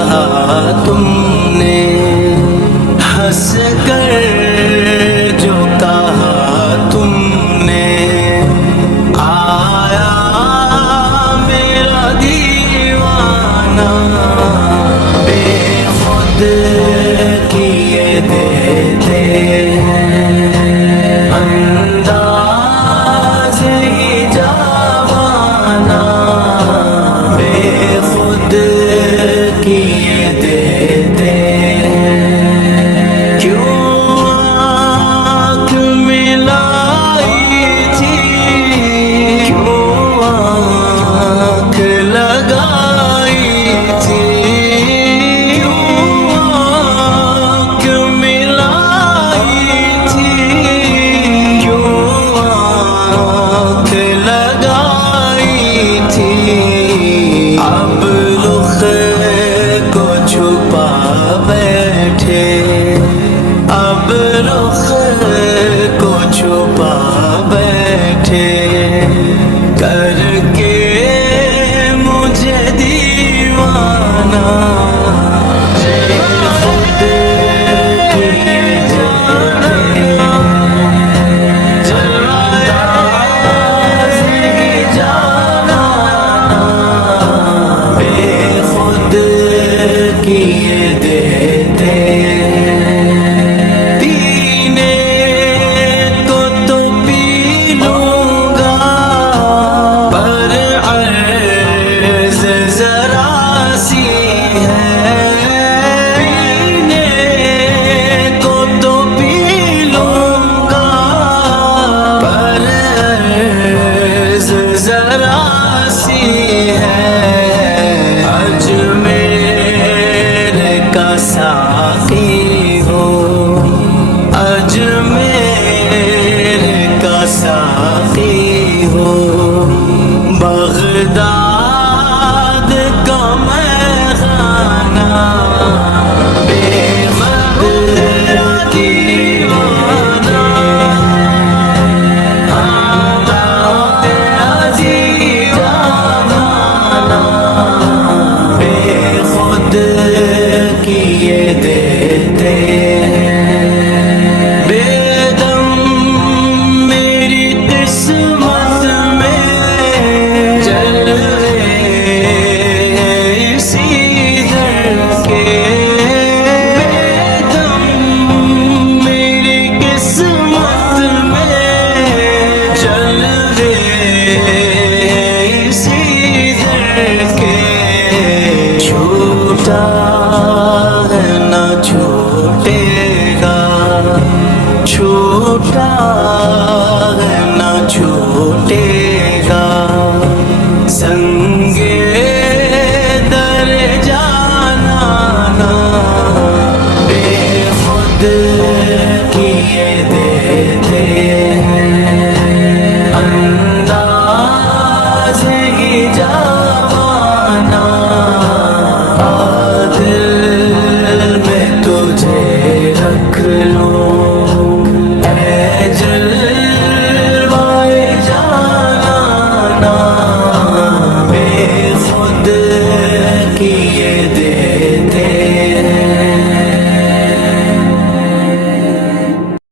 کہا تم نے، ہنس کر جو کہا تم نے، آیا میرا دیوانہ بے خود کیے دیتے ہیں انداز ہی جوانہ بے خود کیے دیتے ہیں، کیوں آنکھ ملائی تھی، کیوں آنکھ لگائی تھی، کیوں آنکھ ملائی تھی، کیوں آنکھ لگائی تھی، اب رخ کو چھپا بیٹھے، اب رخ کو چھپا بیٹھے، کر کے مجھے دیوانہ بے خود کیے جاتے انداز ہی جانا بے خود کیے دیتے ہیں، پینے کو تو پی لوں گا پر عرض ذرا سی ہے، پینے کو تو پی لوں گا پر عرض ذرا سی ہے، اجمیر کا ساقی ہو، اجمیر کا ساقی ہو، بغداد کا میخانہ بے خود دیوانہ عزیز جانانہ بے خود کیے دیتے ہیں، بے دم میری قسمت میں جلوے اسی در کے، بے دم میری قسمت میں جلوے اسی در کے، چھوٹا ہے نہ چھوٹے گا، چھوٹا